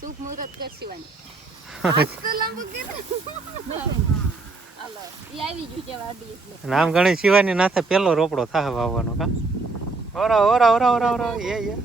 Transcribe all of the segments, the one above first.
શુભ મુહૂર્ત કર શિવાની. આજ તો લાંબુ કીધું હાલો ઈ આવી ગયું છે વાડી એટલે. નામ ગણી શિવાની નાથે પેલો રોપડો થાય વાવવાનો કા? ઓરા ઓરા ઓરા ઓરા ઓરા એ એ.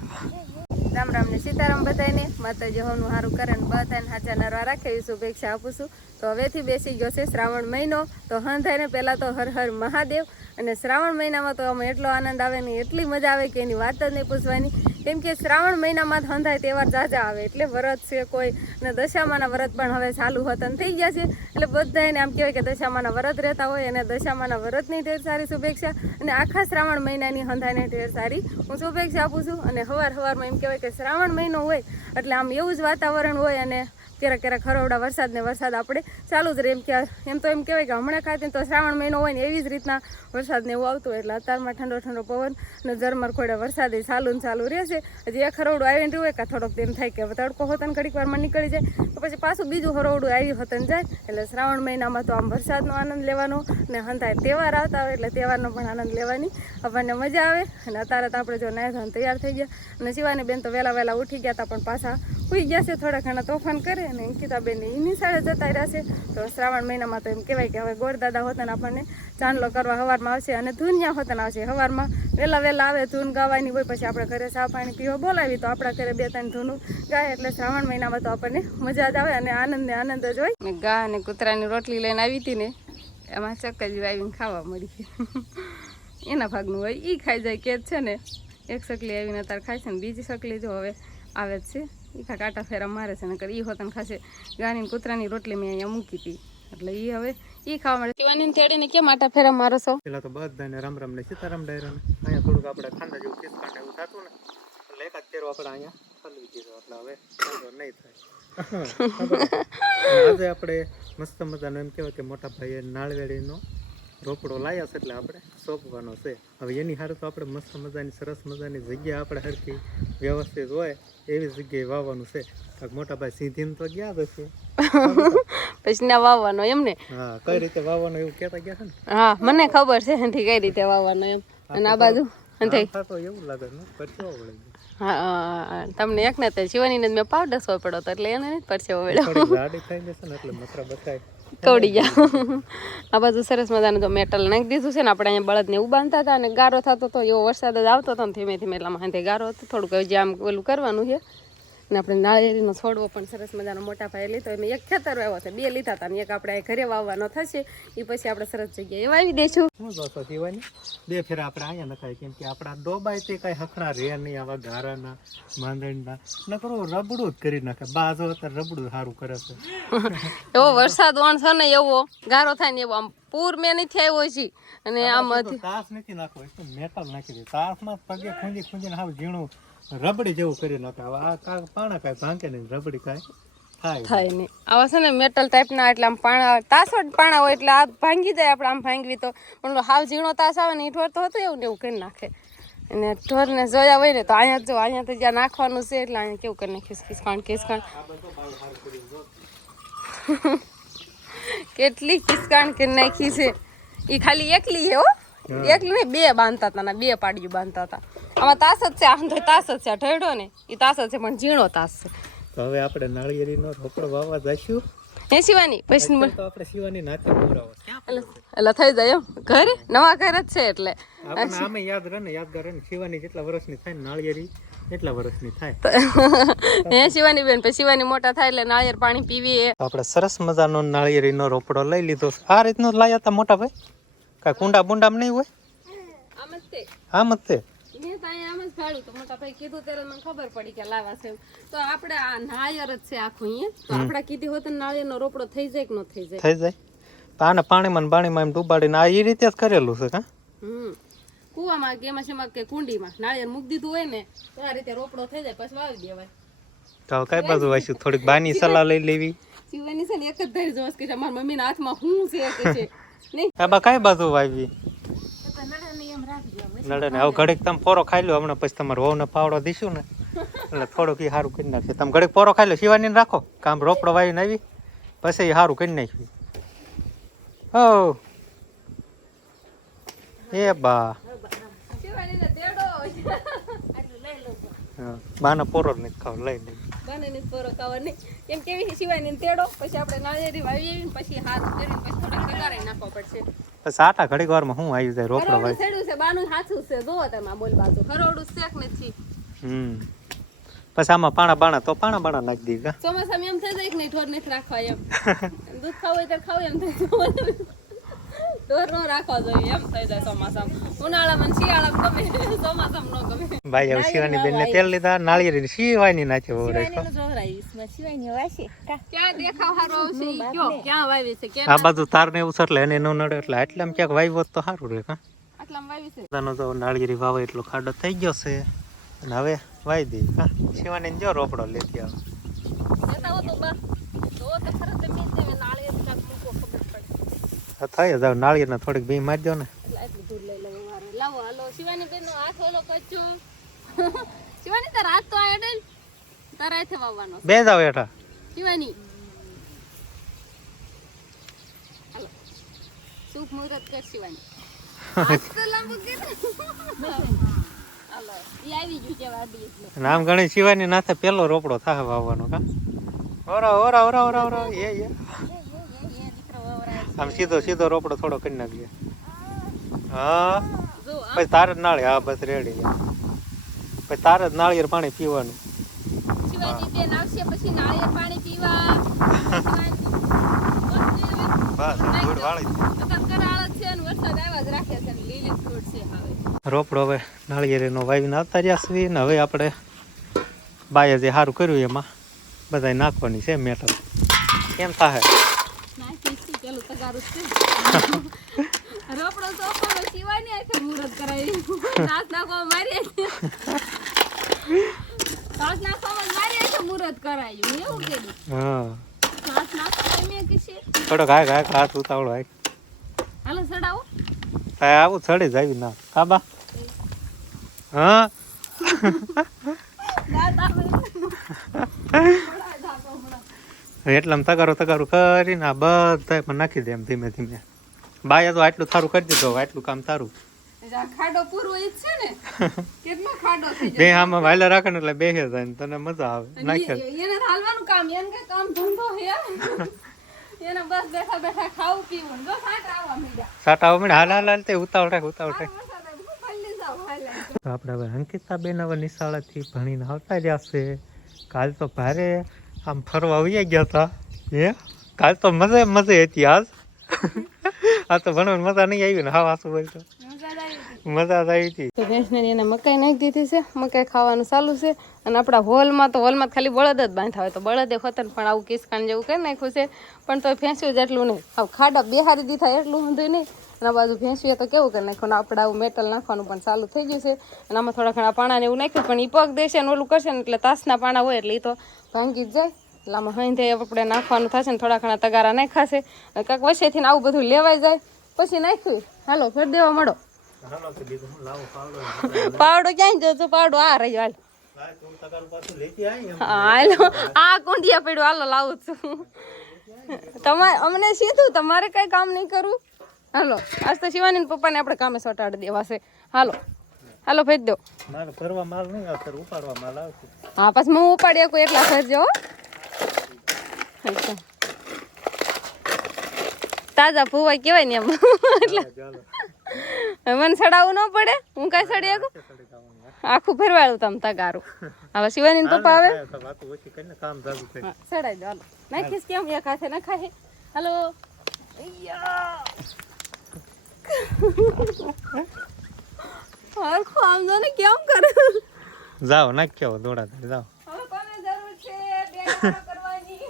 રામ રામ ને સીતારામ બધાને માતાજી હોનું સારું કરે ને બધાને હાચા નરવા રાખે એવી શુભેચ્છા આપું છું. તો હવેથી બેસી ગયો છે શ્રાવણ મહિનો. તો હંધાઈને પહેલાં તો હર હર મહાદેવ. અને શ્રાવણ મહિનામાં તો અમે એટલો આનંદ આવે ને એટલી મજા આવે કે એની વાત જ નહીં પૂછવાની. કેમ કે શ્રાવણ મહિનામાં જ હંધાય તહેવાર જાજા આવે. એટલે વ્રત છે કોઈ અને દશામાના વ્રત પણ હવે ચાલુ હતન થઈ ગયા છે. એટલે બધાને આમ કહેવાય કે દશામાના વ્રત રહેતા હોય અને દશામાના વ્રતની ઢેર સારી શુભેચ્છા. અને આખા શ્રાવણ મહિનાની હંધાને ઢેર સારી હું શુભેચ્છા આપું છું. અને હવાર હવારમાં એમ કહેવાય કે શ્રાવણ મહિનો હોય, એટલે આમ એવું જ વાતાવરણ હોય અને ક્યારેક ક્યારેક ખરોવડા વરસાદ ને વરસાદ આપણે ચાલુ જ રહે. એમ કે એમ તો એમ કહેવાય કે હમણાં ખાતે તો શ્રાવણ મહિનો હોય ને એવી જ રીતના વરસાદ ને એવું આવતું એટલે અત્યારમાં ઠંડો ઠંડો પવન અને ઝરમર ખોડે વરસાદ ચાલુ ને ચાલુ રહેશે હજી એક ખરોવડું આવીને રહ્યું હોય કે થોડોક તેમ થાય કે તડકો ને ઘડીક વારમાં નીકળી જાય. તો પછી પાછું બીજું હરોવડું આવી હોતન જાય. એટલે શ્રાવણ મહિનામાં તો આમ વરસાદનો આનંદ લેવાનો અને હંતાય તહેવાર આવતા હોય એટલે તહેવારનો પણ આનંદ લેવાની આપણને મજા આવે. અને અત્યારે તો આપણે જો નાય ધોન તૈયાર થઈ ગયા. અને શિવાની બેન તો વહેલા વહેલા ઉઠી ગયા હતા પણ પાછા ઉઈ ગયા છે થોડા ઘણા તોફાન કરે અને અંકિતાબેન એની સાડે જતા રહ્યા છે. તો શ્રાવણ મહિનામાં તો એમ કહેવાય કે હવે ગોરદાદા દાદા આપણને ચાંદલો કરવા હવારમાં આવશે અને ધૂનિયા ત્યાં આવશે. હવારમાં વહેલા વહેલા આવે, ધૂન ગાવાની હોય, પછી આપણે ઘરે ચા પાણી પીવા બોલાવી તો આપણા ઘરે બે ત્રણ ધૂનું ગાય એટલે શ્રાવણ મહિનામાં તો આપણને મજા જ આવે અને આનંદ ને આનંદ જ હોય. મેં ગા અને કૂતરાની રોટલી લઈને આવી હતી ને, એમાં ચક્કજી આવીને ખાવા મળી. એના ભાગનું હોય એ ખાઈ જાય કે છે ને. એક સકલી આવીને અત્યારે ખાય છે ને, બીજી સકલી જો હવે આવે જ છે. એ ખા કાંટા ફેરા મારે છે નકર ઈ હોતન ખાશે ગાની કૂતરાની રોટલી મેં અહીંયા મૂકી હતી એટલે એ હવે એ ખાવા મળે. શિવાની તેડીને કેમ આટા ફેરા મારો છો? પેલા તો બધાને રામ રામ ને સીતારામ ડાયરા અહીંયા થોડુંક આપણે ખાંડા જેવું ખિસકાંડ એવું થતું ને એટલે એક જ ફેરો આપણે અહીંયા ખલવી દીધો એટલે હવે નહીં થાય. આજે આપણે મસ્ત મજાનો એમ કહેવાય કે મોટા ભાઈએ નાળવેડીનો રોપડો લાયા છે એટલે આપણે સોંપવાનો છે. હવે એની હારે તો આપણે મસ્ત મજાની સરસ મજાની જગ્યા આપણે હરખી વ્યવસ્થિત હોય એવી જગ્યાએ વાવવાનું છે. મોટાભાઈ મોટા ભાઈ તો ગયા જ હશે. પછી ના વાવવાનો એમ ને? હા કઈ રીતે વાવવાનો એવું કહેતા ગયા છે ને? હા મને ખબર છે એથી કઈ રીતે વાવવાનો એમ. અને આ બાજુ એવું લાગે ને વળી. હા તમને એક ને તે શિવાનીને મેં પાવડર સોંપડો તો એટલે એને નથી પરસેવો થોડીક થઈ જશે ને એટલે મથરા બતાય. કવડી જાવ આ બાજુ સરસ મજાનું તો મેટલ નાખી દીધું છે ને, આપણે અહીંયા બળદને એવું બાંધતા હતા અને ગારો થતો હતો એવો વરસાદ જ આવતો હતો ને, ધીમે ધીમે એટલા માથે ગારો હતો. થોડુંક હજી આમ પેલું કરવાનું છે અને આપણે નાળિયેરીનો છોડવો પણ સરસ મજાનો મોટા ભાઈ લીધો. એમ એક ખેતર વાવ્યો છે બે લીધા હતા ને એક આપણે ઘરે વાવવાનો થશે. એ પછી આપણે સરસ જગ્યાએ વાવી દઈશું શું જોશો શિવાની બે ફેર આપણે અહીંયા નખાય કેમ કે આપણા ડોબાય તે કઈ હખણા રે નહીં આવા ગારાના માંદણના. ન કરો રબડું જ કરી નાખે. બાજો અત્યારે રબડું સારું કરે છે. એવો વરસાદ છે ને એવો ગારો થાય ને એવો. આમ પૂર મેં નથી આવ્યો છે અને આમ તાસ નથી નાખવો એકદમ મેટલ નાખી દે તાસમાં પગે ખૂંજી ખૂંજીને હાવ ઝીણું રબડી જેવું કરી નાખે આ પાણા કાંઈ ભાંગે નહીં, રબડી કાંઈ થાય નહીં. આવા છે ને મેટલ ટાઈપના એટલે આમ પાણા, તાસો જ પાણા હોય એટલે આ ભાંગી જાય આપણે આમ ભાંગવી તો. પણ હાવ ઝીણો તાસ આવે ને એ ઢોર તો હતો એવું ને એવું કરી નાખે. અને ઢોરને જોયા હોય ને તો અહીંયા જો અહીંયા તો જ્યાં નાખવાનું છે એટલે અહીંયા કેવું કરી નાખીશ ખિસકાણ ખિસકાણ કેટલી ખિસકાણ કરી નાખી છે. એ ખાલી એકલી છે હો. એકલી ને બે બાંધતા હતા ને બે પાડીયું બાંધતા હતા. આમાં તાસ જ છે આમ તો તાસ જ છે ઠેડો ને એ તાસ જ છે પણ ઝીણો તાસ છે. તો હવે આપણે નાળિયેરીનો રોકડો વાવવા જઈશું. હે શિવાની પછી તો આપણે શિવાની મોરાવો એટલે થઈ જાય એમ. ઘર? નવા ઘર જ છે એટલે. આમે યાદ રહે ને યાદ રહે ને શિવાની જેટલા વર્ષની થાય નાળિયેરી એટલા વર્ષની થાય. હે શિવાની બેન પછી શિવાની મોટા થાય એટલે નાળિયેર પાણી પીવી આપણે સરસ મજાનો નાળિયેરીનો રોપડો લઈ લીધો આ રીતનો લાયા હતા મોટા ભાઈ? કાંઈ કુંડા બુંડામાં નહીં હોય? આમ જ તે આમ જ તે મેં તો આમ જ ભાડું તો મોટા ભાઈ કીધું ત્યારે મને ખબર પડી કે લાવા છે તો આપણે આ નાળિયેર જ છે આખું અહીંયા. તો આપણે કીધી હોત નાળિયેરનો રોપડો થઈ જાય કે ન થઈ જાય? થઈ જાય. આને પાણીમાં પાણીમાં એમ ડૂબાડીને આ એ રીતે જ કરેલું છે કા? હમ. કુવામાં કે એમાં શેમાં કે કુંડીમાં. નાળિયેર મૂકી દીધું હોય ને તો આ રીતે રોપડો થઈ જાય પછી વાવી દેવાય. તો કઈ બાજુ વાંચ્યું? થોડીક બાની સલાહ લઈ લેવી. શિવાની છે ને એક જ ધારી જોશ કે મારા મમ્મીના હાથમાં શું છે કે છે? નહીં? બા કઈ બાજુ વાવી નડે ને હવે ઘડીક તમે પોરો ખાઈ લો હમણાં પછી તમારે વહુને પાવડો દીશું ને. એટલે થોડુંક એ સારું કરી નાખીએ. તમે ઘડીક પોરો ખાઈ લો શિવાની રાખો. કામ રોપડો વાવીને આવી પછી એ સારું કરી નાખ્યું હો. એ બા. બાના પોરો નથી ખાવ લઈ લઈ બાને ની પોરો ખાવાની કેમ કેવી સિવાય ને તેડો પછી આપણે નાળિયેરી વાવી આવી પછી હાથ કરીને પછી થોડાક તગારે નાખવા પડશે. સાટા ઘડીક વારમાં હું આવી જાય રોકડો ભાઈ સેડું છે બાનું હાથું છે જોવો તમે બોલ બાજુ હરોડું શેક નથી. હમ. પછી આમાં પાણા બાણા તો પાણા બાણા નાખી દીધા. ચોમાસામાં એમ થઈ જાય કે નહીં ઢોર નથી રાખવા એમ. દૂધ ખાવું હોય તો ખાવું એમ થાય. ઢોર નો રાખવા જોઈએ એમ થઈ જાય ચોમાસામાં. ઉનાળામાં શિયાળામાં ગમે ચોમાસામાં ન ગમે. ભાઈ હવે શિવાની બેન ને તેલ લીધા નાળિયેરી શિવાની નાખે ઓરે ક્યાં દેખાવ હારો આવશે? કયો ક્યાં વાવી છે? કેમ આ બાજુ તાર ને એવું એટલે એને ન નડે એટલે એટલે ક્યાંક વાવ્યો તો સારું રહે કા આટલામાં વાવી છે? બધાનો તો નાળિયેરી વાવે એટલો ખાડો થઈ ગયો છે. અને હવે વાવી દે હા. શિવાની જો રોપડો લેતી આવે. જતા તો તો તો ખરા તમે જ ને નાળિયેર કાંક મૂકો ખબર પડે આ થાય જાવ નાળિયેર થોડીક ભી મારી દો ને. એટલે દૂર લઈ લેવું મારે. લાવો હાલો. શિવાની બેન હાથ ઓલો કચ્છો. શિવાની તાર હાથ તો આ એડે તારા હાથે વાવવાનો બે જાવ હેઠા શિવાની. હાલો. શુભ મુહૂર્ત કર શિવાની. નામ ગણી શિવાની નાથે પેલો રોપડો થાય વાવવાનો કા? ઓરા ઓરા ઓરા ઓરા ઓરા એ એ. આમ સીધો સીધો રોપડો થોડો કરી નાખીએ હા. પછી તારે જ નાળી હા બસ રેડી. પછી તારે જ નાળિયેર પાણી પીવાનું. રોપડો હવે નાળિયેરીનો વાવીને આવતા રહ્યા છીએ ને હવે આપણે બાએ જે સારું કર્યું એમાં બધાય નાખવાની છે મેટલ કેમ થાય જ છે. રોપડો સોંપવાનો શિવાની આખે મુહૂર્ત કરાવી. નાશ નાખવા મારી નાસ નાખવામાં મારી આખે મુહૂર્ત કરાયું એવું કીધું હા. ઘાસ નાખવા મેં કીશે થોડો હાય હાય હાથ ઉતાવળો હાય હાલો ચડાવો કાંઈ આવું ચડી જાય ના. કાબા. હા. દાંતો એટલામાં તગારો તગારો કરીને આ બધા પણ નાખી દે એમ ધીમે ધીમે. બાય તો આટલું થારું કરી દીધું આટલું કામ તારું ખાડો પૂરો ઈ છે ને? કેટલો ખાડો થઈ બે આમાં વાયલા રાખે ને એટલે બેસે જાય ને તને મજા આવે નાખે. એને હાલવાનું કામ એને કઈ કામ ધંધો હે. એને બસ બેઠા બેઠા ખાવું પીવું જો સાટ આવવા મીડ્યા. સાટા આવે હાલ હાલ હાલ તે ઉતાવળ રાખ ઉતાવળ રાખ. હું આપણે હવે અંકિતાબેન હવે નિશાળાથી ભણીને આવતા રહ્યા છે કાલ તો ભારે આમ ફરવા આવી ગયા હતા હે? કાલ તો મજા મજા હતી આજ. આ તો ભણવાની મજા નહીં આવી ને હા વાસુ હોય તો. મજા જ આવી હતી. તો ભેંસને એને મકાઈ નાખી દીધી છે. મકાઈ ખાવાનું ચાલુ છે. અને આપણા હોલમાં તો હોલમાં ખાલી બળદ જ બાંધા હોય. તો બળદે ખોતન પણ આવું કિસકાન જેવું કરી નાખ્યું છે. પણ તો ભેંસ્યું જ એટલું નહીં. આવું ખાડા બેહારી દીધા એટલું ઊંધું નહીં. આ બાજુ ભેંસીએ તો કેવું કરી નાખ્યું આપણે આવું મેટલ નાખવાનું પણ ચાલુ થઈ ગયું છે. અને આમાં થોડા ઘણા પાણાને એવું નાખ્યું, પણ એ પગ દેશે ને ઓલું કરશે ને એટલે તાસના પાણા હોય એટલે એ તો ભાંગી જ જાય. એટલે આમાં હંધે આપણે નાખવાનું થશે ને થોડા ઘણા તગારા નાખાશે. કાંક વચ્ચેથી આવું બધું લેવાઈ જાય. પછી નાખ્યું. હાલો ફેર દેવા મળો. પાવડો ક્યાંય જોજો પાવડો આ રહ્યો, હાલ. હાલો. આ કુંડિયા પડ્યું, હાલો, લાવું છું. તમારે અમને સીધું તમારે કઈ કામ નહીં કરવું? હાલો આજ તો શિવાની પપ્પાને આપણે કામે સોટાડી દેવા છે. હાલો હાલો ભેજ દો. મારે ભરવા માલ નહીં આવશે ઉપાડવા માલ આવશે. હા પછી હું ઉપાડી કોઈ એટલા કરજો તાજા ફુવાય કેવાય ને એમ. એટલે મને સડાવવું ન પડે હું કઈ સડી આગું આખું ફેરવાયું તમ તગારું. હવે શિવાની પપ્પા આવે? સડાઈ દો હાલો. નાખીશ કેમ એક હાથે નખાય? હાલો. હરખું આમ જો ને કેમ કરું? જાઓ નાખ્યો દોડા દોડી જાઓ. હવે કોને જરૂર છે? બે કરવાની.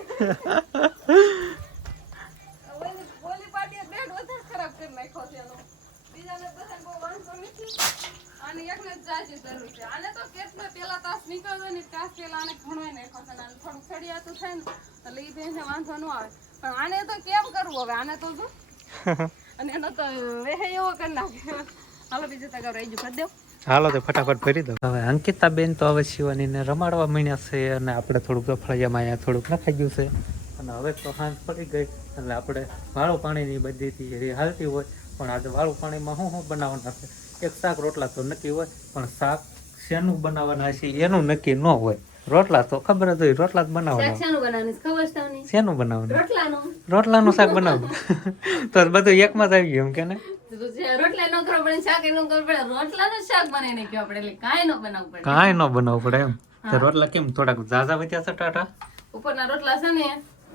બોલી પાર્ટીએ બેડ વધારે ખરાબ કરી નાખ્યો છે એનો. બીજાને બધાને બહુ વાંધો નથી. આને એકને જ જાજી જરૂર છે. આને તો કેટલા પેલા તાસ નીકળ્યો ને તાસ પેલા આને ઘણોય નાખ્યો છે. અને થોડું સડિયાતું થાય ને એટલે એ બેનને વાંધો ન આવે. પણ આને તો કેમ કરવું હવે? આને તો જો. અને એનો તો વેહે એવો કરી નાખે. હાલો બીજું તગાર રહી ગયું કરી દો. હાલો તો ફટાફટ ભરી દો. હવે અંકિતા બેન તો હવે શિવાનીને રમાડવા માંડ્યા છે અને આપણે થોડુંક દફળિયામાં અહીંયા થોડુંક નખાઈ ગયું છે. અને હવે તો સાંજ પડી ગઈ એટલે આપણે વાળું પાણીની બધી હાલતી હોય પણ આજે વાળું પાણીમાં શું શું બનાવવાના છે? એક શાક રોટલા તો નક્કી હોય પણ શાક શેનું બનાવવાના છે એનું નક્કી ન હોય. રોટલા તો ખબર જ હોય રોટલા જ બનાવવાનું. શેનું બનાવવાનું રોટલાનું. રોટલાનું શાક બનાવવું તો બધું એકમાં જ આવી ગયું એમ કે ને? કાંઈ ન બનાવવું પડે. કાંઈ ન બનાવવું પડે એમ. રોટલા કેમ? થોડાક ઝાઝા વધ્યા છે ટાટા? ઉપરના રોટલા છે ને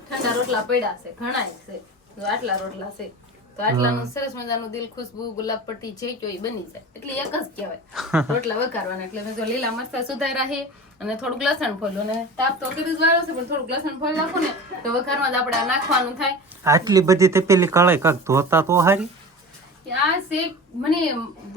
ઠંડા રોટલા પડ્યા છે ઘણા છે. આટલા રોટલા છે. તો આટલાનું સરસ મજાનું દિલ ખુશબુ ગુલાબ પટ્ટી જે જોઈ બની જાય. એટલે એક જ કહેવાય. રોટલા વઘારવાના. એટલે મેં જો લીલા મરચા સુધાર્યા છે અને થોડુંક લસણ ફોલ્યું. અને તાપ તો કીધું જ વાળો છે પણ થોડુંક લસણ ફોલ નાખો ને તો વઘારમાં જ આપણે આ નાખવાનું થાય. આટલી બધી તે પેલી કળાઈ કાક ધોતા તો હારી? આ સે મને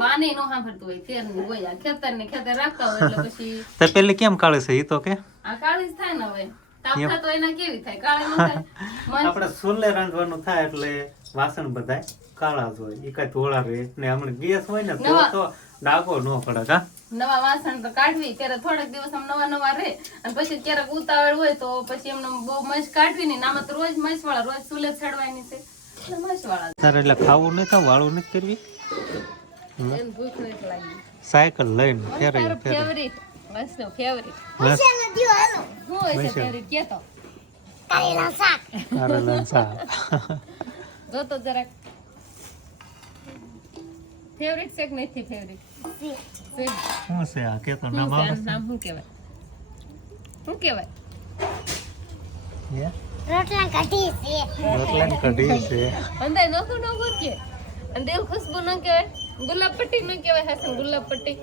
બાને નો સાંભળતું હોય તેરની હોય આ. ખેતર ને ખેતર રાખતા હોય એટલે પછી તે પેલી કેમ કાળે છે ઈ તો કે? આ કાળી જ થાય ને હવે. તાપ તો એના કેવી થાય? કાળી ન થાય આપણે સોલે રાંધવાનું થાય એટલે વાસણ બધા કાળા જ હોય. એ કઈ ધોળા રહે ને હમણાં ગેસ હોય ને તો નવા. તો ડાઘો ન પડે કા? નવા વાસણ તો કાઢવી. ત્યારે થોડાક દિવસ આમ નવા નવા રહે. અને પછી ક્યારેક ઉતાવળ હોય તો પછી એમને બહુ મસ કાઢવી ને આમાં તો રોજ મસ વાળા રોજ ચૂલે ચડવાની છે. મસ વાળા તારે એટલે ખાવું નહીં થાય વાળું નથી કરવી? એને ભૂખ નથી લાગી. સાયકલ લઈને ફેરે ફેરે ફેવરિટ મસ્ત ફેવરિટ હોય છે ફેવરિટ કેતો. કારેલા શાક. જો તો જરાક ફેવરિટ છે કે નથી ફેવરિટ શું છે આ કે તો નામ આવે નામ શું કહેવાય શું કહેવાય હે? રોટલા કાઢી છે રોટલાની કઢી છે અંદાજ નોખું નોખું કે અને દિલ ખુશ્બુ ન કહેવાય ગુલાબ પટ્ટી ન કહેવાય હાસન ગુલાબ પટ્ટી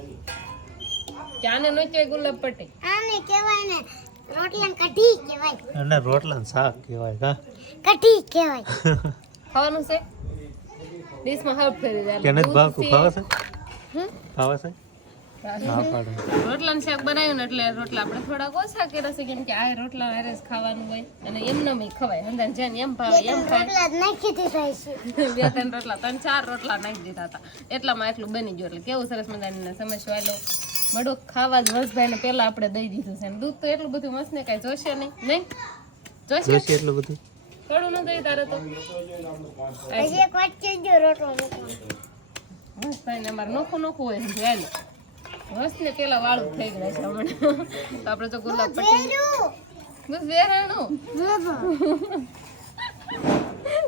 કે આને ન કહેવાય ગુલાબ પટ્ટી આને કહેવાય ને રોટલા કઢી કહેવાય અને રોટલાનું શાક કહેવાય કા કઢી કહેવાય ખાવાનું છે? ડીશમાં હબ ફેરી જાય કે નથી ભાવતું ખાવા છે? હમ? ખાવા છે? હા પાડે રોટલાનું શાક બનાવ્યું ને એટલે રોટલા આપણે થોડાક ઓછા કર્યા છે કેમ કે આ રોટલા હારે ખાવાનું હોય. અને એમને મેં ખવાય. અંદાજ જેને એમ ભાવે એમ ખાય. રોટલા નાખી દીધા છે. બે ત્રણ રોટલા ત્રણ ચાર રોટલા નાખી દીધા હતા. એટલામાં એટલું બની ગયું. એટલે કેવું સરસ મજાની સમસ્યા વાલો બડો ખાવા જ વસભાઈ ને પેલા આપણે દઈ દીધું છે. દૂધ તો એટલું બધું મસ્ત ને કઈ જોશે નહીં. નહીં? જોશે? જોશે એટલું બધું? થોડું ન દઈ તારે તો. હજી એક વાત કહેજો રોટલો મૂકવાનો વસભાઈ ને અમારે નોખું નોખું હોય છે હસ ને પેલા વાળું થઈ ગયા છે હમણાં. તો આપણે તો ગુલાબ પટી બસ વેરાણું.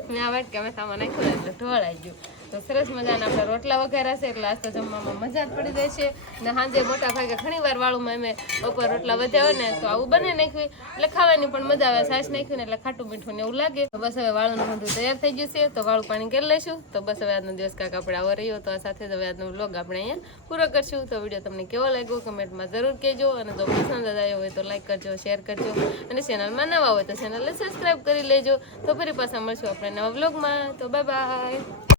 મેં આ અમે સામાન નાખ્યો એટલે ઢોળાઈ ગયું. તો સરસ મજાના આપણે રોટલા વઘારા છે એટલે આજ જમવામાં મજા જ પડી જાય છે. અને સાંજે મોટા ભાગે ઘણી વાર વાળુમાં અમે બપોર રોટલા વધ્યા હોય ને તો આવું બને નાખ્યું. એટલે ખાવાની પણ મજા આવે, સાસ નાખ્યું ને એટલે ખાટું મીઠું ને એવું લાગે. બસ હવે વાળું બધું તૈયાર થઈ ગયું છે, તો વાળું પાણી કરી લઈશું. તો બસ હવે આજનો દિવસ કાંક આપણે આવો રહ્યો. તો આ સાથે જ હવે આજનો વ્લોગ આપણે અહીંયા પૂરો કરશું. તો વીડિયો તમને કેવો લાગ્યો કમેન્ટમાં જરૂર કહેજો. અને જો પસંદ આવ્યો હોય તો લાઈક કરજો શેર કરજો. અને ચેનલમાં નવા હોય તો ચેનલને સબસ્ક્રાઈબ કરી લેજો. તો ફરી પાછા મળશું આપણે નવા વ્લોગમાં. તો બાય બાય